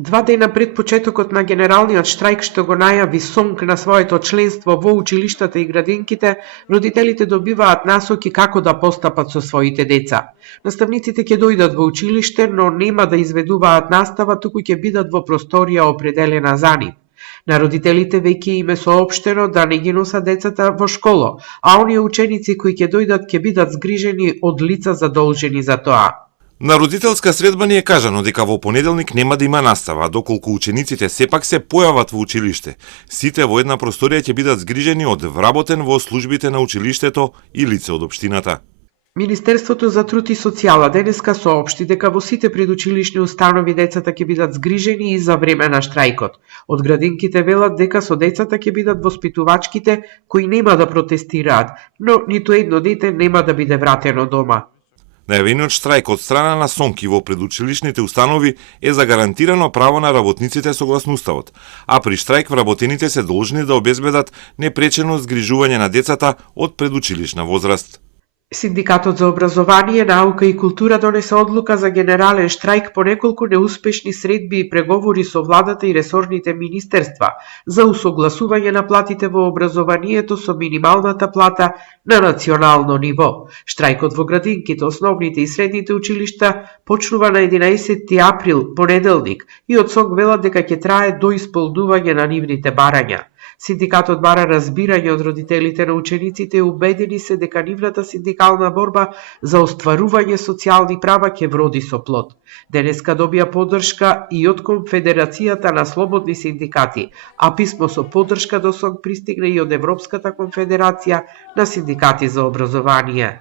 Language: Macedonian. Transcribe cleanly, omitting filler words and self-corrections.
2 дена пред почетокот на генералниот штрајк што го најави СОНК на своето членство во училиштата и градинките, родителите добиваат насоки како да постапат со своите деца. Наставниците ќе дојдат во училиште, но нема да изведуваат настава, туку ќе бидат во просторија определена за нив. На родителите веќе им е соопштено да не ги носат децата во школо, а оние ученици кои ќе дојдат ќе бидат згрижени од лица задолжени за тоа. На родителска средба ни е кажано дека во понеделник нема да има настава, доколку учениците сепак се појават во училиште. Сите во една просторија ќе бидат згрижени од вработен во службите на училиштето и лице од општината. Министерството за труд и социјала денеска соопшти дека во сите предучилишни установи децата ќе бидат згрижени и за време на штрајкот. Од градинките велат дека со децата ќе бидат воспитувачките кои нема да протестираат, но ниту едно дете нема да биде вратено дома. Најавениот штрајк од страна на СОНК во предучилишните установи е за гарантирано право на работниците согласно уставот, а при штрајк вработените се должни да обезбедат непречено згрижување на децата од предучилишна возраст. Синдикатот за образование, наука и култура донесе одлука за генерален штрајк по неколку неуспешни средби и преговори со владата и ресорните министерства за усогласување на платите во образованието со минималната плата на национално ниво. Штрајкот во градинките, основните и средните училишта почнува на 11 април, понеделник, и од СОНК велат дека ќе трае до исполнување на нивните барања. Синдикатот бара разбирање од родителите на учениците и убедени се дека нивната синдикална борба за остварување социјални права ќе вроди со плод. Денеска добија поддршка и од Конфедерацијата на слободни синдикати, а писмо со поддршка до СОНК пристигна и од Европската конфедерација на синдикати за образование.